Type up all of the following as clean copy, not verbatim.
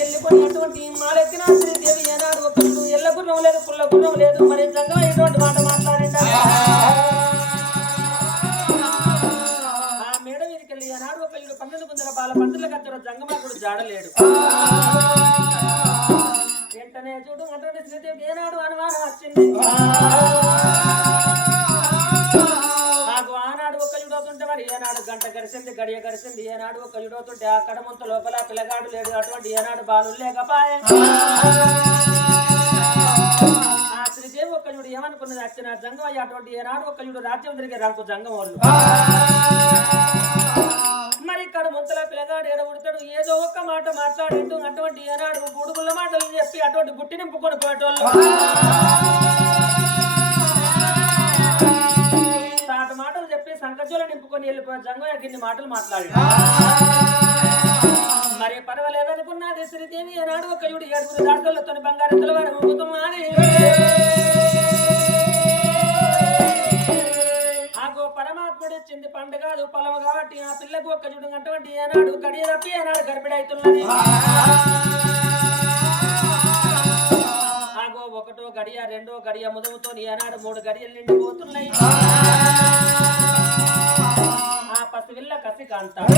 వెళ్ళిపోయి అటువంటి మాలెక్కిన శ్రీదేవి ఏనాడు ఒక ఎల్ల గుర్రం లేదు పుల్ల గుర్రం లేదు మరి జంగం ఇటువంటి మాట మాట్లాడిందా ఆ మేడ మీదకి వెళ్ళి ఏనాడు ఒక 12 గుంజల బాల పందుల కత్తర జంగమాకుడు జాడలేడు వెంటనే చూడు అటువంటి శ్రీదేవి ఏనాడు అనుమానం వచ్చింది నాకు ఆనాడు ఒక యుడవుతుంటే మరి ఏనాడు గంట గడిచింది గడియ గడిచింది ఏనాడు ఒక యుడవుతుంటే ఆ కడమంత లోపల పిల్లగాడు లేడు అటువంటి ఏనాడు బాలు లేకపాయే ఆ శ్రీదేవి ఒక్కయుడు ఏమనుకున్నది వచ్చిన జంగం అయ్యి అటువంటి ఏనాడు ఒక్కయుడు రాజ్యం తిరిగే రాకు జంగం వాళ్ళు మరి ఇక్కడ ముంతల పిల్లగాడు ఎడబుడతాడు ఏదో ఒక్క మాట మాట్లాడిండు అటువంటి ఏనాడు బుడుగుల మాటలు చెప్పి అటువంటి గుట్టి నింపుకొని పోయేటోళ్ళు మాటలు చెప్పి సంకజోల నింపుకొని వెళ్ళిపోయే జంగయ్య గిన్ని మాటలు మాట్లాడి మరి పర్వాలేదనుకున్నది శ్రీదేవి ఏనాడు ఒక 7 దాడులతో బంగారు తెలవారు ఊగుతున్నది ఆగో పరమాత్ముడు ఇచ్చింది పండుగ పొలం కాబట్టి ఆ పిల్లకు ఒక్క చూడు అటువంటి ఏనాడు గడియ తప్పి ఏనాడు గర్భిడవుతున్నది ఆగో 1 గడియ 2 గడియ ముదముతో ఏనాడు 3 గడియలు నిండిపోతున్నాయి ఆ పసివిల్ల కసి కాంతాడు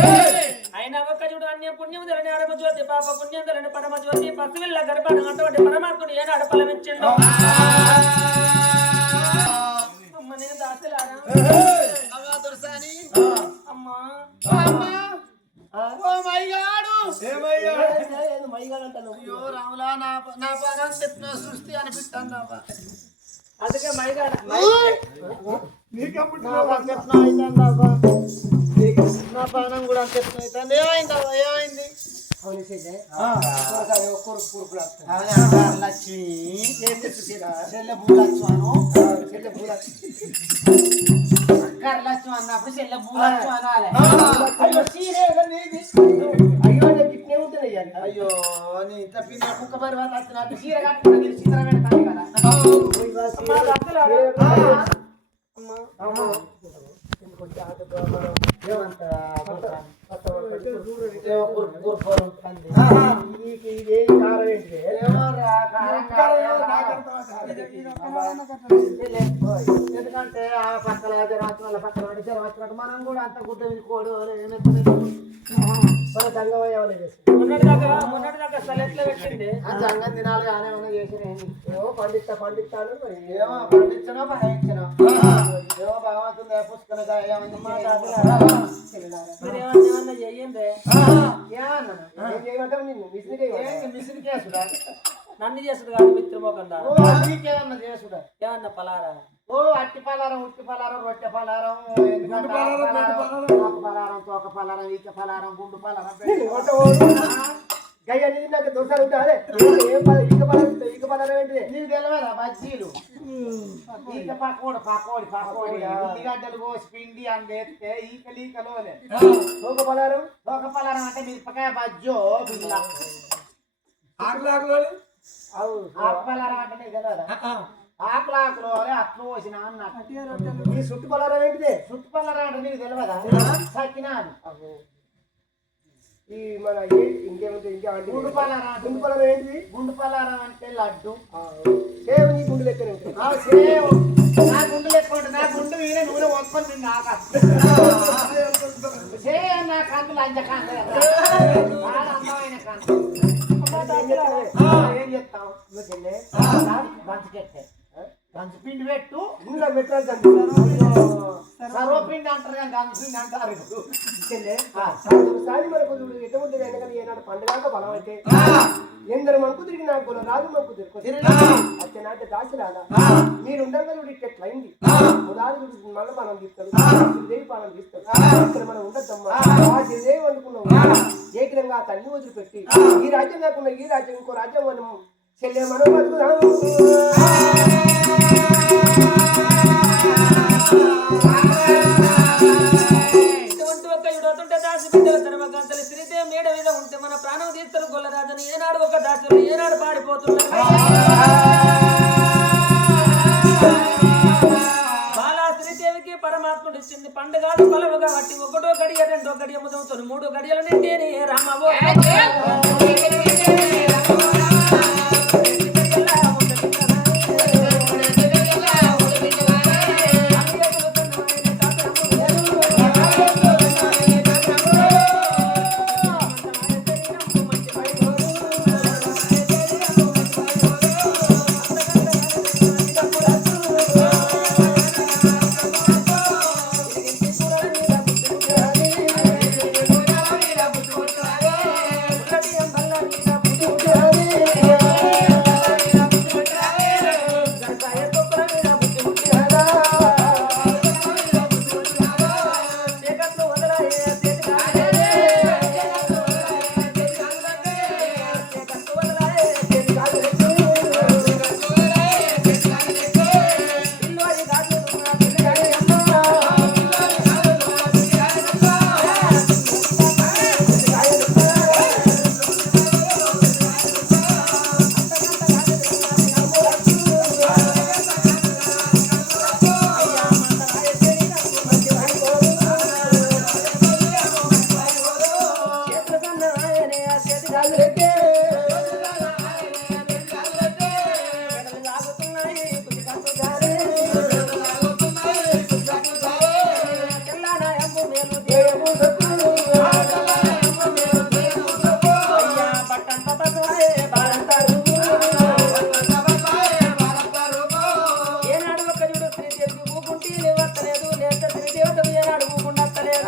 అయినా ఒక్క చూడు అన్య పుణ్యం తెలని అడమ జ్యోతి పాప పుణ్యం తెలని పరమ జ్యోతి పసివిల్ల గర్భాడు అటువంటి పరమాత్ముడు ఏనాడు ఫలమిచ్చిండు అమ్మ నేను దాసలారా అమ్మా సృష్టి అనిపిస్తాను అందుకే మైగాడు నా పానం కూడా చెప్తుంది ఏమైంది లక్ష్మి చెల్లె భూలక్ష్మను లక్ష్మి అన్నప్పుడు చెల్లె భూలక్ష్మి అనాలి అయ్యో నీ తప్పిన కుక్క పరివాత వచ్చినట్టు చీర కట్టుకుని చిత్ర పెడతాను కదా ఎందుకంటే ఆ పక్కల జరవచ్చిన పక్కన జరవచ్చినట్టు మనం కూడా అంత గుడ్డ కోడు మొన్నటి దాకా అసలు ఎట్లా పెట్టింది జంగం దినాలు కానీ ఏమైనా చేసిన ఏమో పండిస్తాను ఏమో పండించనో పండించనో ఏమో భగవంతుంది పుస్తకం ఏమన్నా చెయ్యండి మిషన్ చేసుడా నన్ను చేసుడు కాదు మిత్రమోకందా నీకేమన్నా చేసుడా ఏమన్నా పలారా ఓ అట్టి పలారం ఉట్టి పలారం రొట్టె పలారం పలారం తోక పలారం ఈక పలారం గుండు పలారం గయ్య నాకు దోసాలు ఉంటాయి ఈక పలారం ఏంటి నీకు తెలియదా బజ్జీలు ఈక పకోడి ఉల్లిగడ్డలు కోసి పిండి అందేస్తే ఈకలు తోక పలారం అంటే మిరపకాయ బజ్జో పిల్ల ఆకుపలారం అంటే నీకు తెలియదా ఆకులు అట్లు పోసిన అన్నట్టు ఈ చుట్టుపలారం ఏంటిది చుట్టుపల్లరా అంటే నీకు తెలియదా సకినాలు ఈ మన ఇంకేముంది గుండు పలారం ఏంటిది గుండు పలారం అంటే లడ్డు సేమ్ నీ గుండు లెక్కనే ఉంటుంది నా గుండు లెక్క ఉంటుంది నా గుండు వీనే నూనె ఒప్పుకొని తిండి ఆక నా కందులు అంజ కందు అందమైన కందు ఏం చెప్తావు బంచుకెట్టే గంజు పిండి పెట్టు ఇంకా పెట్టాలి సర్వపిండి అంటారు కానీ గంజు పిండి అంటారు సారి మనకు ఎటువంటి కానీ ఏనాడు పండుగ బలం అయితే ఎందరు మంకు తిరిగి నాకు రాజు మంకు తిరిగి అచ్చనాటి దాసి రాదా మీరు ఉండగా ఇట్లా అయింది ఉదాహరణ మళ్ళీ మనం తీస్తాడు దేవి పాలన తీస్తాడు ఇక్కడ మనం ఉండద్దమ్మా ఆ దేవి వండుకున్నాం ఏకరంగా ఆ తల్లి వదిలిపెట్టి ఈ రాజ్యం కాకుండా ఈ రాజ్యం ఇంకో రాజ్యం మనం చెల్లె మనం బతుకుదాము శ్రీదేవి మేడ మీద ఉంటే మన ప్రాణం తీస్తారు గొల్లరాజని ఏనాడు ఒక దాసులు ఏనాడు పాడిపోతున్నారు బాలా శ్రీదేవికి పరమాత్ముడు ఇచ్చింది పండుగ పొలవు కాబట్టి 1 గడియ 2 గడియ ముదవుతాను 3 గడియల నిండి రామవో జాగ్రత్త లాగుతున్నాయి కుది కట్టు జారే తెల్లానాయమ్ము మేలు దేవు అయ్యా పట్టంత బసాయే బాలంతారు ఏనాడు ఒక చూడు శ్రీదేవికి ఊకుంటే లేవత్తలేదు లేక శ్రీదేవతకు ఏనాడు ఊకుండత్తలేదు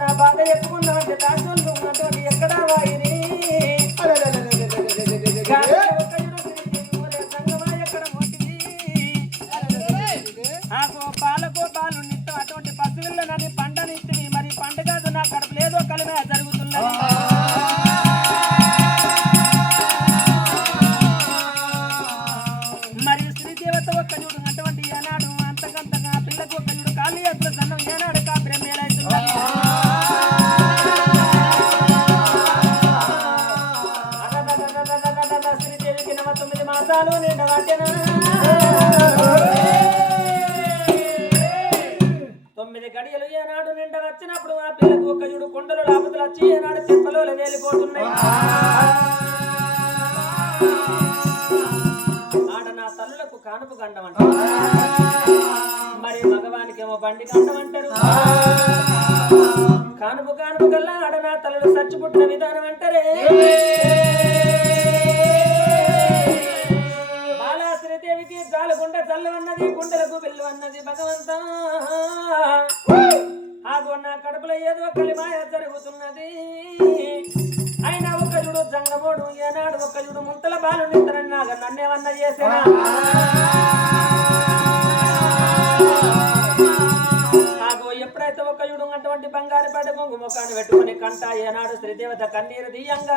నా బాధ చెప్పుకున్నావు అంటే దాంట్లో ఉన్నటువంటి ఎక్కడా వాయిని ఎక్కడ మోటిది పాలకో పాలు నిత్తం అటువంటి పశువుల్లో నన్ను పంటనిస్తుంది మరి పంట కాదు నా కడుపు లేదో కలిమే జరుగుతున్నది మరి శ్రీదేవత ఒక్క చూడు అటువంటి ఏనాడు అంతకంతగా పిల్లకు ఒక్క చూడు ఖాళీ అట్లా సన్నం ఏనాడు కాపురం మేలైతున్నది శ్రీదేవికి 9 మాసాలు నిండబట్టిన 9 గడియలు ఏనాడు నిండ వచ్చినప్పుడు ఆ పిల్లకు ఒక చూడు కొండలు లాపతులు వచ్చి ఏనాడు తెప్పలో వేలిపోతున్నాయి ఆడ నా తల్లులకు కానుపు గండం అంటారు మరి మగవానికి ఏమో బండి గండం అంటారు కానుపు కానుపు కల్లా ఆడ నా తల్లులు చచ్చిపుట్టిన విధానం అంటారే బాలాశ్రీదేవికి జాలగుండ చల్లవన్నది గుండెలకు బిల్లు అన్నది భగవంతా ఆగో నా కడుపులో ఏదో కలిమాయ జరుగుతున్నది అయినా ఒక చూడు జంగమోడు ఏనాడు ఒక చూడు ముంతల బాలు నిద్రని నాగ నన్నేమన్నా చేసేనా ఆగో ఎప్పుడైతే ఒక చూడు అటువంటి బంగారు పడ్డ కొంగు ముఖాన్ని పెట్టుకుని కంట ఏనాడు శ్రీదేవత కన్నీరు దీయంగా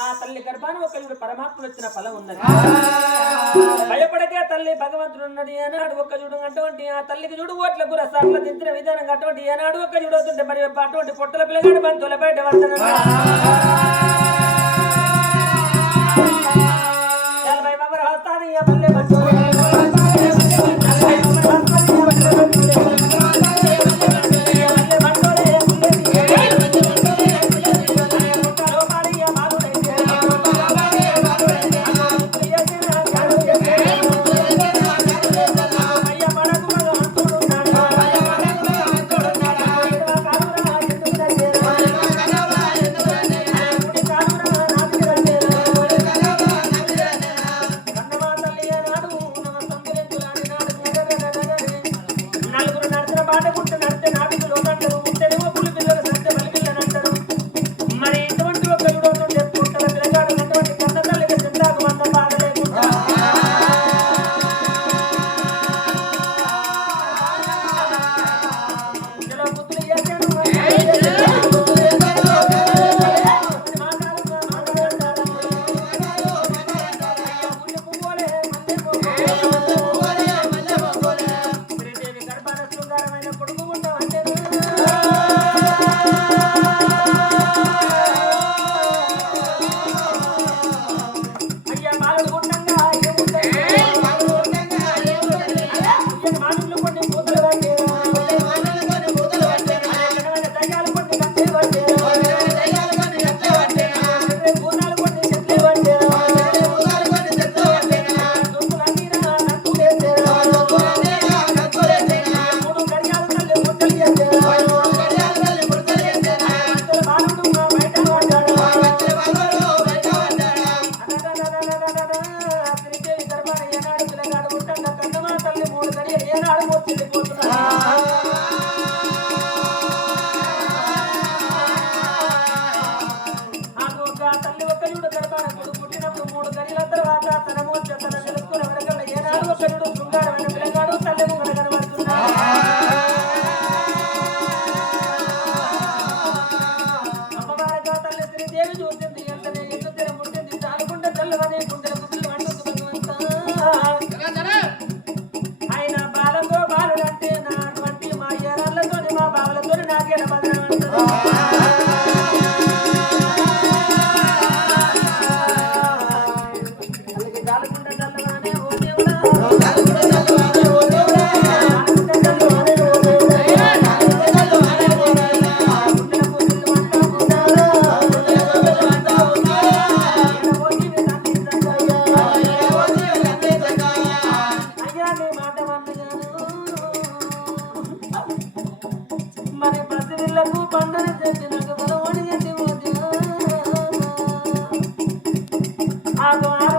ఆ తల్లి గర్భాన్ని ఒక చూడు పరమాత్మ వచ్చిన ఫలం ఉన్నది భయపడకే తల్లి భగవంతుడు ఉన్నది ఏనాడు ఒక్క చూడు అటువంటి ఆ తల్లికి చూడు ఓట్ల గుర సాట్ల తించిన విధానం అటువంటి ఏనాడు ఒక్క చూడు అవుతుంటే మరి అటువంటి పొట్టల పిల్లగాడు బంతుల బయట పడుతున్నాడు 40 మంది వస్తాను ఇక మళ్ళీ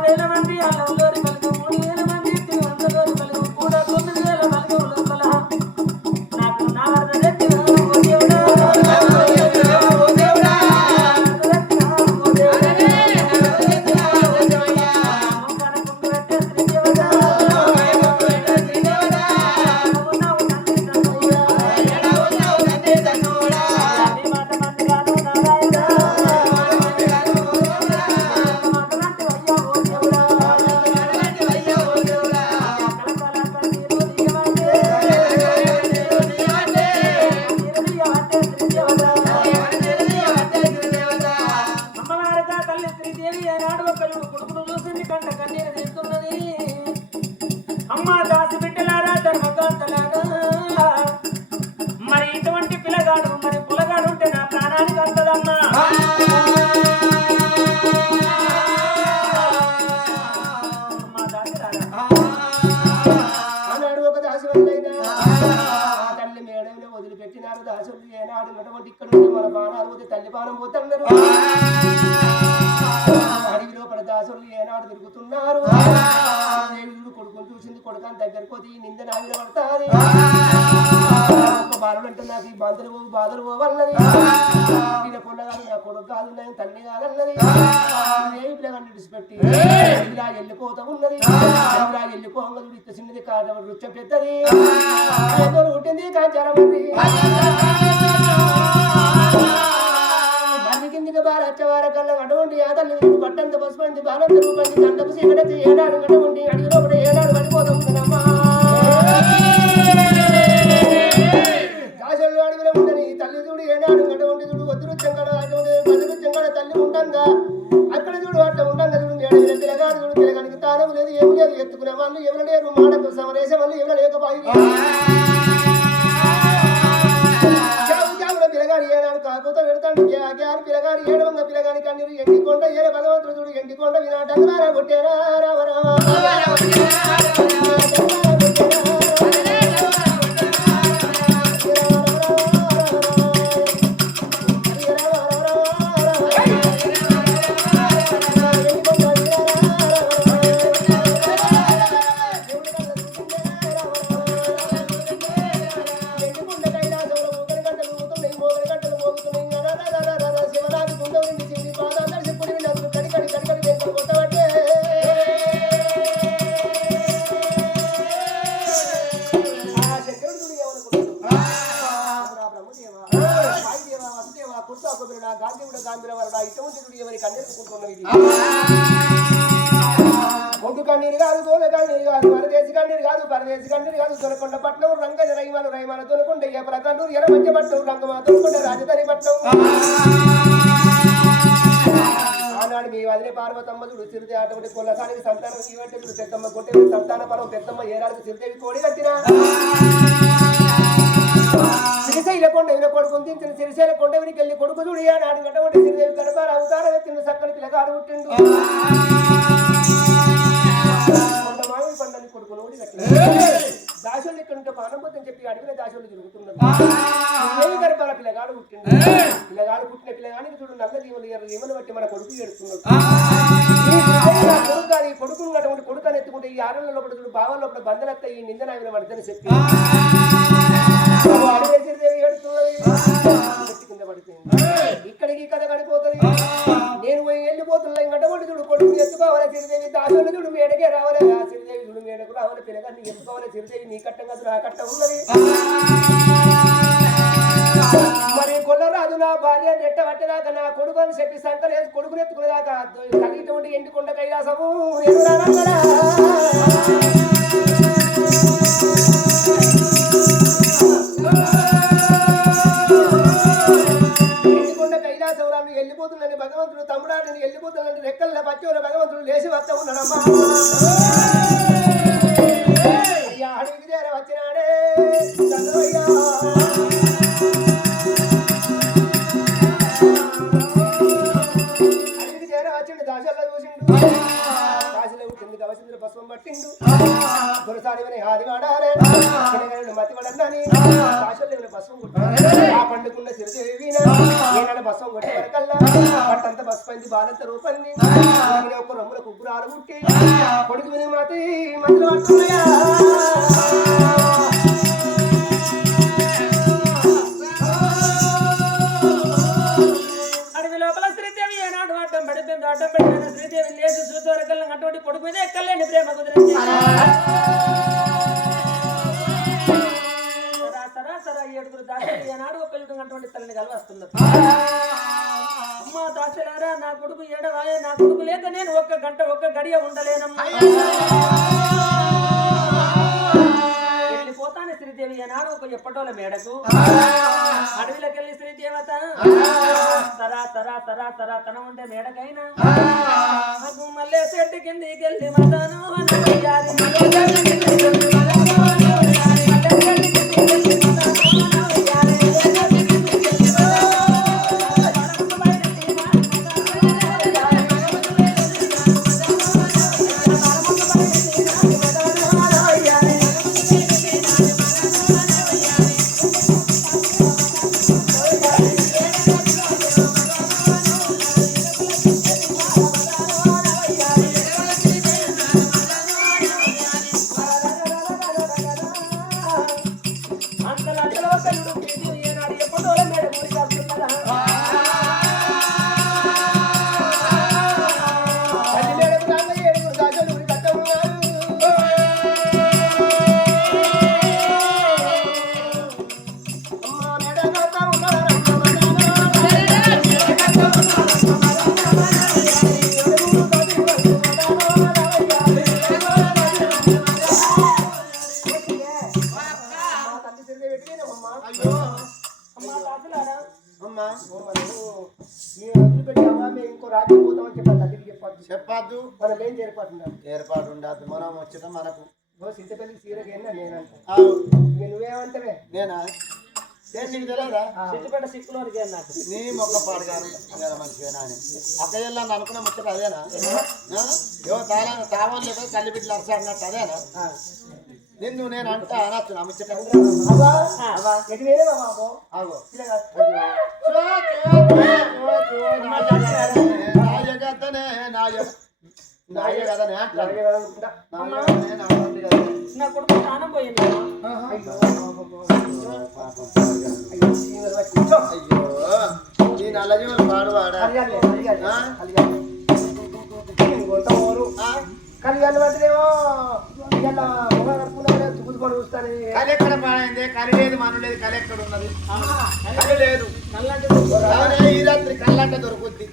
3,000 మంది అల్లంలోరి పలుకు 3,000 మంది తిరువంతలోరి పలుకు కూడా 9,000 పలుకు లోపల నాకు నా వరద నెత్తిన ఓ దేవుడా ఓ దేవుడా అమ్మ దాసి బిడ్డలారా ధర్మకాంతలారా మరి ఇటువంటి పిల్లగాడు మరి పులగాడు ఉంటే నా ప్రాణానికి వస్తుందమ్మా అమ్మా దాసిరారా ఆనాడు ఒక దాసి వల్లైనా ఆ తల్లి మేడంలో వదిలిపెట్టినారు దాసులు ఏనాడు ఉన్నటువంటి ఇక్కడ నుండి మన బాణాలు పోతే తల్లి బాణం పోతున్నారు అడవి లోపల దాసులు ఏనాడు తిరుగుతున్నారు దేవుడు కొడుకుని చూసింది కొడుకాని దగ్గరకు పోతే ఈ నింద నావిన పడతాది ఒక బాలుడు అంటే నాకు ఈ బాధలు పోవన్నది ఈయన కొన్నగాదు నా కొడుకు కాదు నేను తల్లి కాదన్నది దేవి పిల్లగాన్ని విడిచిపెట్టి ఇలా వెళ్ళిపోతా ఉన్నది ఇలా వెళ్ళిపోగా ఇత్త చిన్నది కాదు రుచి పెద్దది పుట్టింది కాంచారమది మళ్ళీ కిందికి బాగా వచ్చేవార కల్లా అటువంటి ఆదల్ని పట్టంత పసుపంది బాలంత రూపాయి దండపు సిగడతి ఏనాడు అటువంటి అడిగిలో కూడా ఏనాడు పడిపోతుందమ్మా దాసలు అడిగిలో ఉండని తల్లి చూడు ఏనాడు అటువంటి చూడు వద్దురుచ్చం కూడా అటువంటి పదిరుచ్చం కూడా తల్లి ఉండంగా అక్కడ చూడు అట్లా ఉండంగా చూడు ఏడు పిల్లగాడు చూడు పిల్లగానికి తానం లేదు ఏమి లేదు ఎత్తుకునే వాళ్ళు ఎవరు లేరు మాడకు సమరేసే వాళ్ళు ఎవరు లేకపోయి పిల్లగాడు ఏనాడు కాకపోతే పెడతాడు గ్యారు పిల్లగాడు 700 పిల్లగాని కన్నీరు ఎండికొండ ఏరే భగవంతుడు చూడు ఎండికొండ వినాటంగా కొట్టేరా రామ ఒడ్డు కన్నీరు కాదు గోల కన్నీరు కాదు పరదేశి కన్నీరు కాదు పరదేశి కన్నీరు కాదు దొరకొండ పట్నం రంగని రైమాల దొరకొండ ఏపల కన్నూరు ఎల మధ్య పట్నం రంగమా దొరకొండ రాజధాని పట్నం ఆనాడు మీ వదిలే పార్వతమ్మ చూడు చిరుదే అటువంటి కొల్లసానికి సంతానం ఇవ్వంటే చూడు పెద్దమ్మ కొట్టే సంతాన పరం పెద్దమ్మ ఏడాదికి చిరుదేవి కోడి కట్టిన సిరిశైల కొండ ఎవరి కొడుకుని దించిన సిరిశైల కొండ ఎవరికి వెళ్ళి కొడుకు చూడు ఆనాడు అటువంటి చిరుదేవి గడపాల అవతారం ఎత్తిండు చక్కని పిల్లగాడు పుట్టిండు మామిడి పండుని కొడుకును ఊడి కట్టిన దాసులు ఇక్కడ ఉంటే పానంపోతని చెప్పి అడవిలో దాసులు తిరుగుతున్నారు ఏమి గడపాల పిల్లగాడు పుట్టిండు పిల్లగాడు పుట్టిన పిల్లగానికి చూడు నల్ల జీవులు ఏమని బట్టి మన కొడుకు ఏడుతున్నాడు కొడుకు అది కొడుకు అటువంటి కొడుకు అని ఎత్తుకుంటే ఈ ఆరుల లోపల చూడు బావల లోపల బంధలత్త ఈ నిందన ఆయన పడుతుందని చెప్పి అడవేసిరిదేవి ఏడుతున్నది కింద పడిపోయింది ఇక్కడికి కథ గడిపోతుంది నేను పోయి వెళ్ళిపోతున్నా ఇంకటువంటి చూడు కొడుకు ఎత్తుకోవాలి సిరిదేవి దాసులు చూడు మేడకే రావాలి ఆ సిరిదేవి చూడు మేడకు రావాలి పిల్లగాన్ని ఎత్తుకోవాలి సిరిదేవి నీ కట్టం కాదు నా కట్టం ఉన్నది మరి కొల్లరాజు నా భార్య నెట్ట పట్టేదాకా నా కొడుకు అని చెప్పి సంకలేసి కొడుకుని ఎత్తుకునేదాకా కలిగిటువంటి ఎండికొండ కైలాసము ఎండికొండ కైలాసమురాలు వెళ్ళిపోతుందని భగవంతుడు తమ్ముడా నేను వెళ్ళిపోతున్నాను రెక్కల పచ్చోర భగవంతుడు లేచి వస్తా ఉన్నాడమ్మా అయ్యా అడిగి చేర వచ్చినాడే చంద్రయ్యా దాసల్లో చూసిండు దాసలో కింది కవసింద్ర పశ్వం పట్టిండు దొరసారి ఆది వాడాలే మతివడన్నాని ఆశలు బస్సం ఆ పండుకున్న చిరుదేవి ఏనాడు బస్సం కొట్టే వరకల్లా పట్టంత బస్ పంది బాలంత రూపంది ఒక రొమ్ముల కుక్కురు ఆడబుట్టి కొడుకు మీద మాతి మధ్యలో పట్టున్నాయా అడ్డం పడిపోయిన శ్రీదేవి లేదు చూసేవరకల్లా అటువంటి కొడుకు మీద ఎక్కలేని ప్రేమ కుదిరింది సరా ఏడుగురు దాసరి ఏనాడు ఒక పెళ్ళి అటువంటి తల్లిని కలవస్తున్నారు అమ్మ దాసరారా నా కొడుకు ఏడవాయ నా కొడుకు లేక నేను ఒక్క గంట ఒక్క గడియ ఉండలేనమ్మా వెళ్ళిపోతాను శ్రీదేవి ఏనాడు ఒక ఎప్పటోల మేడకు అడవిలోకెళ్ళి శ్రీదేవత సరా సరా సరా సరా తన ఉండే మేడకైనా మళ్ళీ చెట్టు కిందికి వెళ్ళి మతాను ఇంకో రాజ్యం పోతామని చెప్పాలి తల్లికి చెప్పద్దు మనం ఏం ఏర్పాటు ఉండదు మనం వచ్చిన మనకు సింతపల్లి సీరకి నేనంట నువ్వేమంటే నేనా నీకు తెలియదా సిద్దిపేట సిక్కులోనికి అన్నట్టు నీ మొక్క పాడుగాను మంచిగా అని అక్కయ్యల్లా అనుకున్న ముచ్చట అదేనా ఏవో తావాలి లేక కల్లి బిడ్డలు అరస అన్నట్టు అదేనా నిన్ను నేను అంట అనొచ్చు నా ముచ్చట నా కొడుకు స్నానం పోయింది అయ్యో నీ నల్లజీవులు పాడువాడా కలిగాలి బట్టేమో తుగులు చూస్తాను కలి ఎక్కడ పాడైంది కలి లేదు మను లేదు కలి ఎక్కడ ఉన్నది కలి లేదు ఈ రాత్రి కళ్ళంట దొరుకుద్ది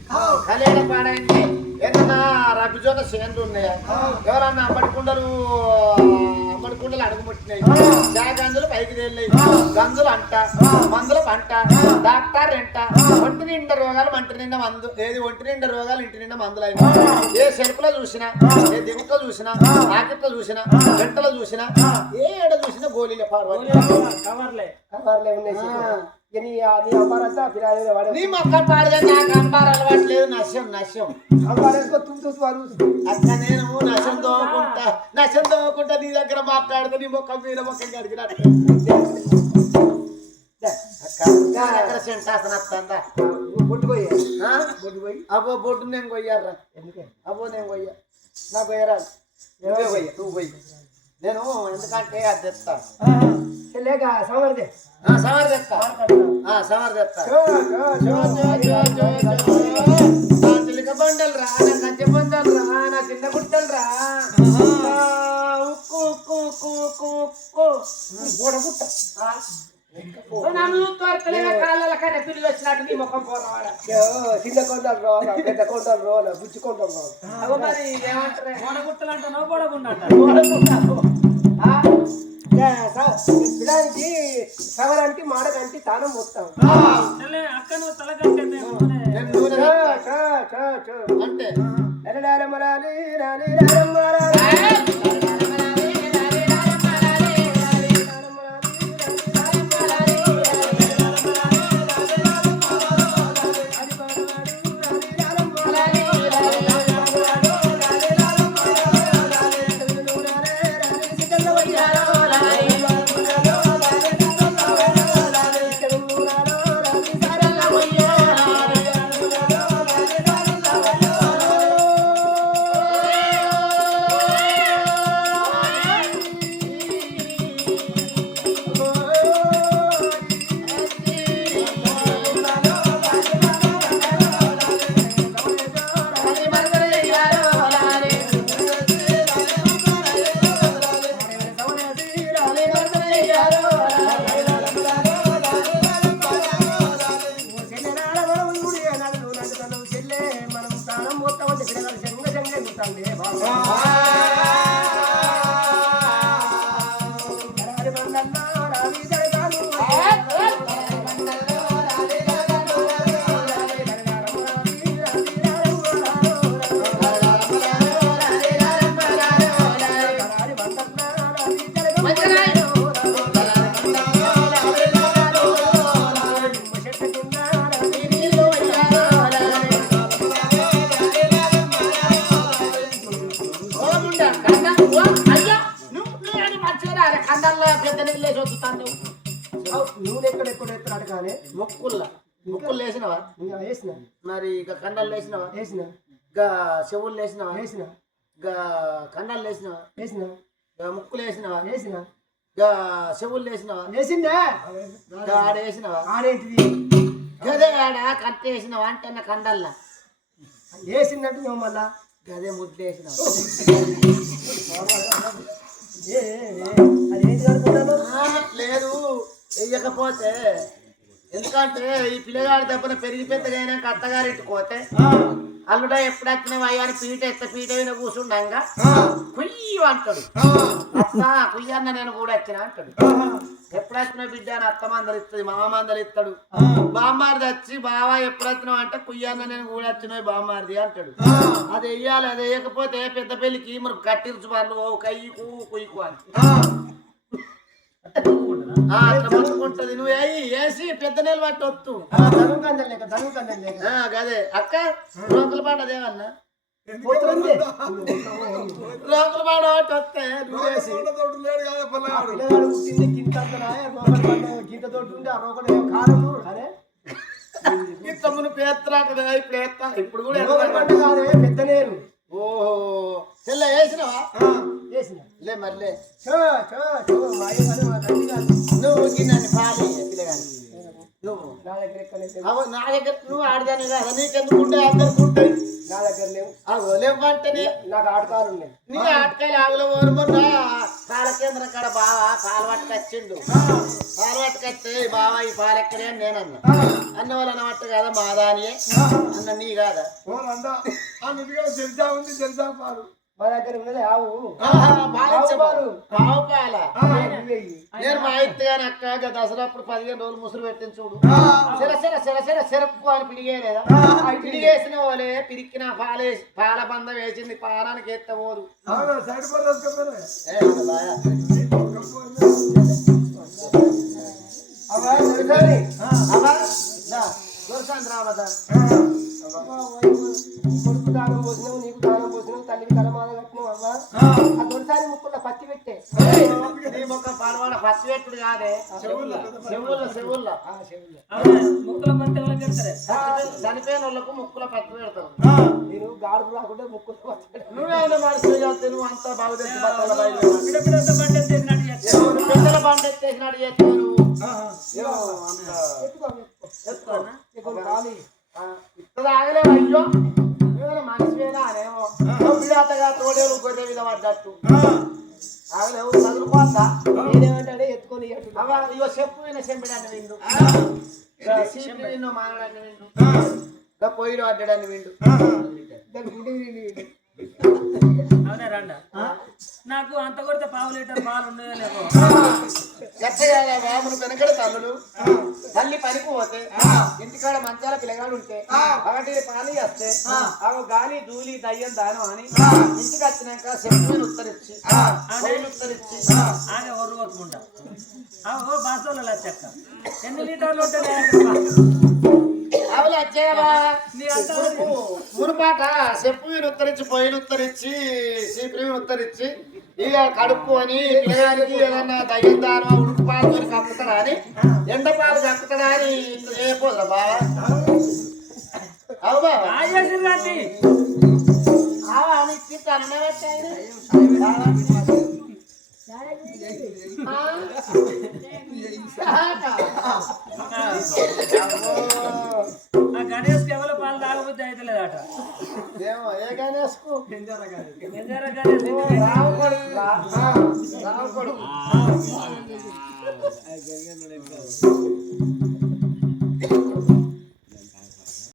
కలి ఎక్కడ పాడైంది ఏదన్నా రబ్బిజోన సేంద్రు ఉన్నాయా ఎవరన్నా అంబడి కుండలు అడుగుముట్టినాయి గంజులు పైకి తేలినాయి గంజులు అంట మందుల పంట డాక్టర్ ఎంట ఒంటి నిండా రోగాలు మంటి నిండా మందు ఏది ఒంటి నిండా రోగాలు ఇంటి నిండా మందులు అయినా ఏ సెల్పులో చూసినా ఏ దిగుట్లో చూసినా ఆకిట్లో చూసినా గంటలో చూసినా ఏ ఏడ చూసినా గోళీలే కవర్లే నీ మొక్క పాడగా నాకు అంబార్ అలవాటు లేదు నశ్యం అక్క నేను నశం తోముకుంటా నీ దగ్గర మాట్లాడుతూ నీ మొక్క మీద మొక్క అడిగినట్టు అక్కడ సెంటాసన వస్తుందా అబ్బో బొడ్డు నేను కొయ్యారా అబ్బో నేను కొయ్యా నా కొయ్యరాదు నువ్వే కొయ్య నువ్వు కొయ్యి నేను ఎందుకంటే అది తెస్తా సమర్ తెస్తా చిలిక బండలు రా నా కంచె బండలు రా నా చిన్న గుట్టలు రా ఉక్కు ఉక్కు ఉక్కు ఉక్కు ఉక్కు బోడగుట్ట కాళ్ళ కన్నా పిల్లలు వచ్చినట్టు నీ ముఖం పోరాడ చిన్న కొండలు రోల పెద్ద కొండలు రోల బుచ్చి కొండలు రోల అగో మరి ఏమంటారు బోడగుట్టలు అంటానో బోడగుండ పిలానికి సవరానికి మాడకంటి తానం పోతాం అక్క నువ్వు తలకంటే అంటే నూనె ఎక్కడ ఎత్తాడు కానీ ముక్కులు వేసినవా ఇంకా వేసిన మరి ఇక కండలు వేసినవా వేసిన ఇంకా చెవులు వేసినవా వేసిన ఇంకా కండలు వేసినవా వేసిన ఇంకా ముక్కులు వేసినవా వేసిన ఇంకా చెవులు వేసినవా వేసిందే ఇంకా ఆడ వేసినవా ఆడేంటిది గదే ఆడ కట్ట వేసినవా అంటే నా కండల్లా వేసిందంటే నువ్వు మళ్ళా గదే ముద్దు వేసినవా అది ఏంటి అనుకుంటాను లేదు వెయ్యకపోతే ఎందుకంటే ఈ పిల్లగాడి దెబ్బన పెరిగి పెద్దగా అయినాక అత్తగారింటికి పోతే అల్లుడా ఎప్పుడు వచ్చినావు అయ్యాని పీట మీద కూర్చుండగా కుయ్యి అంటాడు అత్త కుయ్యన్న నేను కూడా వచ్చిన అంటాడు ఎప్పుడు వచ్చిన బిడ్డ అని అత్త మందలు ఇస్తుంది మామ మందలు ఇస్తాడు బామ్మారిది వచ్చి బావా ఎప్పుడు వచ్చినావు అంటే కుయ్యన్న నేను కూడా వచ్చినావు బామ్మారిది అంటాడు అది వెయ్యాలి అది వేయకపోతే పెద్ద పెళ్లికి మరి కట్టించు వాళ్ళు కయ్యకు కుయ్యకు అని అట్లా మొత్తుకుంటది నువ్వు వేసి పెద్ద నెల పట్టి వస్తు గదే అక్క రోకుల పాట అదేమన్నా రోకుల పాట ఒకటి వస్తే నువ్వు వేసి ఇట్లా మును పేత్రాట ఇప్పుడు వేస్తా ఇప్పుడు కూడా పెద్ద నేను ఓహో చెల్ల వేసినవా వేసిన లే మర్లే నువ్వు గిన్నె పాలి పిల్లగాని నువ్వు నా దగ్గర ఎక్కడ నా దగ్గర నువ్వు ఆడదాని కదా నీకెందుకుంటే అందరికి ఉంటాయి నా దగ్గర లేవు అగో లేవంటేనే నాకు ఆటకాలు ఉన్నాయి నీ ఆటకాయలు ఆవుల ఓరుమన్నా పాల కేంద్రం కాడ బావా పాలు పట్టుకొచ్చిండు పాలు పట్టుకొస్తే బావా ఈ పాలు ఎక్కడే అని నేను అన్నా అన్న వాళ్ళు అన్నమాట కదా మాదానియే అన్న నీ కాదా తెలుసా ఉంది తెలుసా పాలు మా దగ్గర ఉన్నది ఆవు ఆవు పాల నేను మా ఇత్తగాని అక్క దసరా అప్పుడు 15 రోజులు ముసురు పెట్టింది చూడు సెరక్కు అని పిడిగేలేదా పిడిగేసిన వాళ్ళే పిరికిన పాల బంధం వేసింది పానానికి ఎత్తబోదు దొరసాను రావదా కొడుకు దానం పోసినావు నీకు దానం పోసినావు తల్లికి తలమాల కట్టినావు అవ్వ ఆ దొరసాని ముక్కుల్లో పత్తి పెట్టే నీ మొక్క పాడవాడ పత్తి పెట్టుడు కాదే చెవుల్లో ముక్కుల పత్తి ఎవరికి పెడతారే చనిపోయిన వాళ్ళకు ముక్కుల పత్తి పెడతావు నేను గాడుపు రాకుండా ముక్కుల్లో పత్తి పెడతాను నువ్వేమైనా మనిషి చేస్తే నువ్వు అంతా బాగు తెచ్చి బట్టల బయలు పిల్లల బండి ఎత్తేసినట్టు చేస్తావు ఇప్పుడు ఆగలేవు అయ్యో నువ్వేమైనా మనిషివేనా అనేమో పిడాతగా తోడేలు గొర్రె మీద పడ్డట్టు ఆగలేవు చదువుకోద్దా నేనేమంటాడే ఎత్తుకొని అవ్వ ఇగో చెప్పు విన చెంపడాన్ని విండు సీపీ విన్ను మానడాన్ని విండు ఇంకా పొయ్యిలో అడ్డడాన్ని విండు అవునా రండా నాకు అంత కొడితే 1/2 లీటర్ పాలు ఉన్నాయో లేవో గట్టగా బాబును వెనకడ తల్లులు తల్లి పనికి పోతే ఇంటికాడ మంచాల పిల్లగాడు ఉంటే ఒకటి పాలు వస్తే అవి గాలి ధూళి దయ్యం దానం అని ఇంటికి వచ్చినాక చెప్పు ఉత్తరించి ఉత్తరించి ఆగే ఒర్రు కొట్టుకుంటా ఓ బాసోళ్ళ లచ్చక్క ఎన్ని లీటర్లు ఉంటాయి అవులు వచ్చాయా మునుపాట చెప్పు ఉత్తరించి పొయ్యిలు ఉత్తరించి సీపీ ఉత్తరించి ఇక కడుపు అని పిల్లగానికి ఏదన్నా దయ్యం దానం ఉడుకు పాలతో కప్పుతాడా అని ఎండ పాలు కప్పుతాడా అని చేయకపోదురా బావా అవు బావా అని తింటాను గణేష్ కేవలం పాలు తాగబుద్ధి అయితే లేదట ఏ గణేష్కు రావు కొడుకు